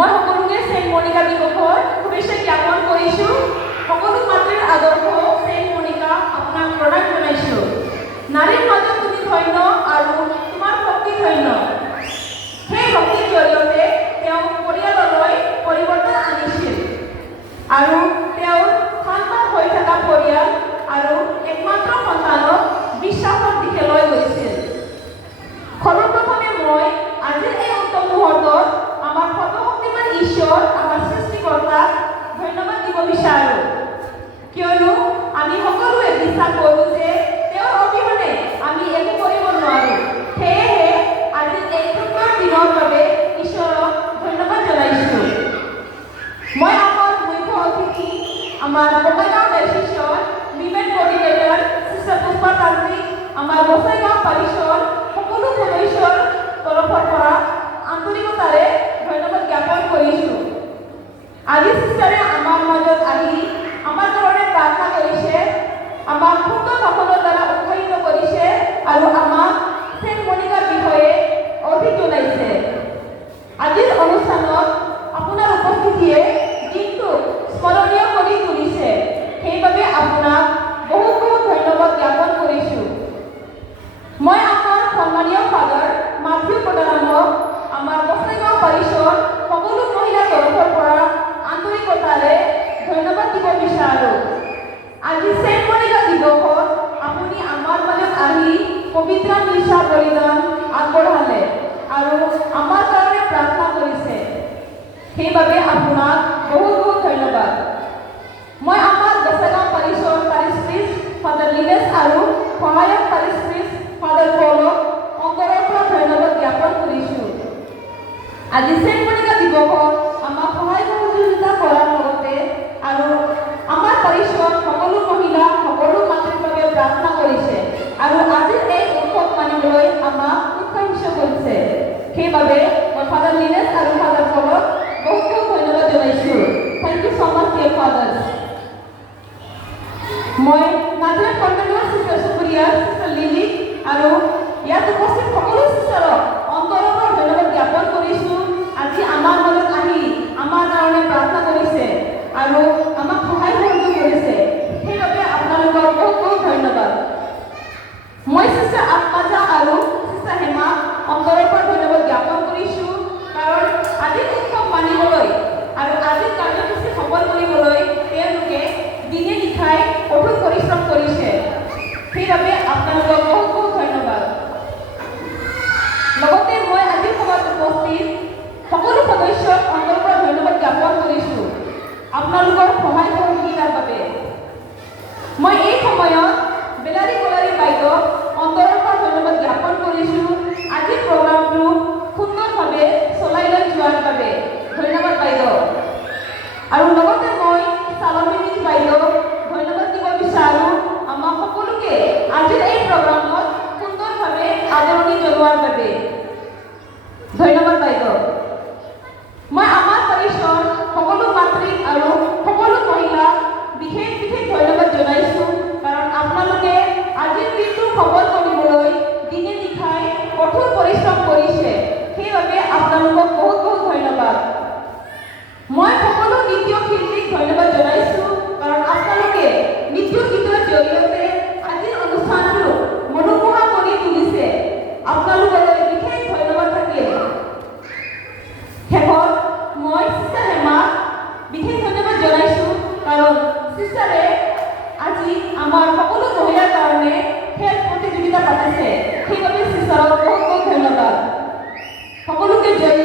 মই সকলোকে চেণ্ট মনিকা দিৱসৰ শুভেচ্ছা জ্ঞাপন কৰিছোঁ। সকলো মাতৃৰ আদৰ্শ চেণ্ট মনিকা আপোনাক প্ৰণাম জনাইছোঁ। নাৰীৰ মাজত তুমি ধন্য আৰু তোমাৰ শক্তি ধন্য। সেই শক্তিৰ জৰিয়তে তেওঁ পৰিয়াললৈ পৰিৱৰ্তন আনিছিল আৰু তেওঁৰ শান্ত হৈ থকা পৰিয়াল আৰু একমাত্ৰ সন্তানক বিশ্বাসৰ দিশে লৈ গৈছিল। সৰ্বপ্ৰথমে মই আজিৰ এই উত্তম মুহূৰ্তত আমাৰ সৰ্বশক্তিমান ঈশ্বৰ, আমাৰ সৃষ্টিকৰ্তাক ধন্যবাদ দিব বিচাৰোঁ, কিয়নো আমি সকলোৱে বিশ্বাস কৰোঁ যে তেওঁৰ অবিহনে আমি একো কৰিব নোৱাৰোঁ। সেয়েহে আজি এই সুন্দৰ দিনৰ বাবে ঈশ্বৰক ধন্যবাদ জনাইছোঁ। মই আমাৰ মুখ্য অতিথি, আমাৰ বঙাইগাঁও ডাইচিছৰ women coordinator sister Pushpa Tantrik, আমাৰ বছাইগাঁও পাৰিছৰ সকলো সদস্যৰ তৰফৰ পৰা আন্তৰিকতাৰে ধন্যবাদ জ্ঞাপন কৰিছোঁ। আজি চিষ্টাৰে আমাৰ মাজত আহি আমাৰ কাৰণে প্ৰাৰ্থনা কৰিছে, আমাক সুন্দৰ ভাষণৰ দ্বাৰা উৎসাহিত কৰিছে আৰু আমাক চেণ্ট মনিকাৰ বিষয়ে অধিক জনাইছে। আজিৰ অনুষ্ঠানত আপোনাৰ উপস্থিতিয়ে দিনটো স্মৰণীয় কৰি তুলিছে। সেইবাবে আপোনাক বহুত বহুত ধন্যবাদ জ্ঞাপন কৰিছোঁ। মই আমাৰ সন্মানীয় ফাদাৰ মাথিউ প্ৰধানক আমাৰ বছাইগাঁও পাৰিছৰ সকলো মহিলাৰ তৰফৰ পৰা আন্তৰিকতাৰে ধন্যবাদ দিব বিচাৰোঁ। আজি চেণ্ট মনিকা দিৱসত আপুনি আমাৰ মাজত আহি পবিত্ৰ মিছা বলিদান আগবঢ়ালে আৰু আমাৰ কাৰণে প্ৰাৰ্থনা কৰিছে। সেইবাবে আপোনাক বহুত বহুত ধন্যবাদ। মই আমাৰ বছাইগাঁও পাৰিছৰ পাৰিশ্ৰিষ্ট ফাদাৰ লিনেছ আৰু সহায়ক পাৰিশ্ৰিষ্ট ফাদাৰ পলক অন্তৰৰ পৰা ধন্যবাদ জ্ঞাপন কৰিছোঁ। আজি চেণ্ট মনিকা দিৱসত আমাক সহায় সহযোগিতা কৰাৰ লগতে আৰু আমাৰ পাৰিছৰ সকলো মহিলা সকলো মাতৃৰ বাবে প্ৰাৰ্থনা কৰিছে আৰু আজিৰ এই উৎসৱ মানিবলৈ আমাক উৎসাহিত কৰিছে। সেইবাবে মই ফাদাৰ লিনেছ আৰু ফাদাৰ পলক বহুত বহুত ধন্যবাদ জনাইছোঁ। Thank you so much dear fathers. মই নাজিৰা কনভেন্টৰ চিষ্টাৰ সুপ্ৰিয়া, চিষ্টাৰ লিলি আৰু ইয়াত উপস্থিত সকলো চিষ্টাৰক অন্তৰৰ পৰা ধন্যবাদ জ্ঞাপন কৰিছোঁ। আজি আমাৰ মাজত আহি আমাৰ কাৰণে প্ৰাৰ্থনা কৰিছে আৰু আমাক সহায় সহযোগ কৰিছে। সেইবাবে আপোনালোকক বহুত বহুত ধন্যবাদ। মই চিষ্টাৰ আত্মাজা আৰু চিষ্টাৰ হেমাক অন্তৰৰ পৰা ধন্যবাদ জ্ঞাপন কৰিছোঁ, কাৰণ আজিৰ উৎসৱ মানিবলৈ আৰু আজিৰ কাৰ্যসূচী সফল কৰিবলৈ তেওঁলোকে দিনে নিশাই কঠোৰ পৰিশ্ৰম কৰিছে। সেইবাবে আপোনালোকক বহুত বহুত ধন্যবাদ। লগতে মই আজিৰ সভাত উপস্থিত সকলো সদস্যক অন্তৰৰ পৰা ধন্যবাদ জ্ঞাপন কৰিছোঁ আপোনালোকৰ সহায় সহযোগিতাৰ বাবে। মই এই সময়ত বেলাৰী কলাৰী বাইদেউক অন্তৰৰ পৰা ধন্যবাদ জ্ঞাপন কৰিছোঁ আজিৰ প্ৰগ্ৰামটো সুন্দৰভাৱে চলাই লৈ যোৱাৰ বাবে। ধন্যবাদ বাইদেউ। আৰু লগতে মই চালমিনী বাইদেউক ধন্যবাদ দিব বিচাৰোঁ আমাক সকলোকে আজিৰ এই প্ৰগ্ৰামত সুন্দৰভাৱে আদৰণি জনোৱাৰ বাবে। ধন্যবাদ বাইদেউ। মই আমাৰ পাৰিছৰ সকলো মাতৃক আৰু সকলো মহিলাক বিশেষ বিশেষ ধন্যবাদ জনাইছোঁ, কাৰণ আপোনালোকে আজিৰ দিনটো সফল কৰিবলৈ দিনে নিশাই কঠোৰ পৰিশ্ৰম কৰিছে। সেইবাবে আপোনালোকক বহুত বহুত ধন্যবাদ। মই সকলো নৃত্য শিল্পীক ধন্যবাদ জনাইছোঁ, কাৰণ আপোনালোকে নৃত্য গীতৰ জৰিয়তে আজিৰ অনুষ্ঠানটো মনোমোহা কৰি তুলিছে। আপোনালোকলৈ বিশেষ ধন্যবাদ থাকিল। শেষত মই চিষ্টাৰ হেমাক বিশেষ ধন্যবাদ জনাইছোঁ, কাৰণ চিষ্টাৰে আজি আমাৰ সকলো মহিলাৰ কাৰণে খেল প্ৰতিযোগিতা পাতিছে। সেইবাবে চিষ্টাৰক বহুত বহুত ধন্যবাদ। সকলোকে জয়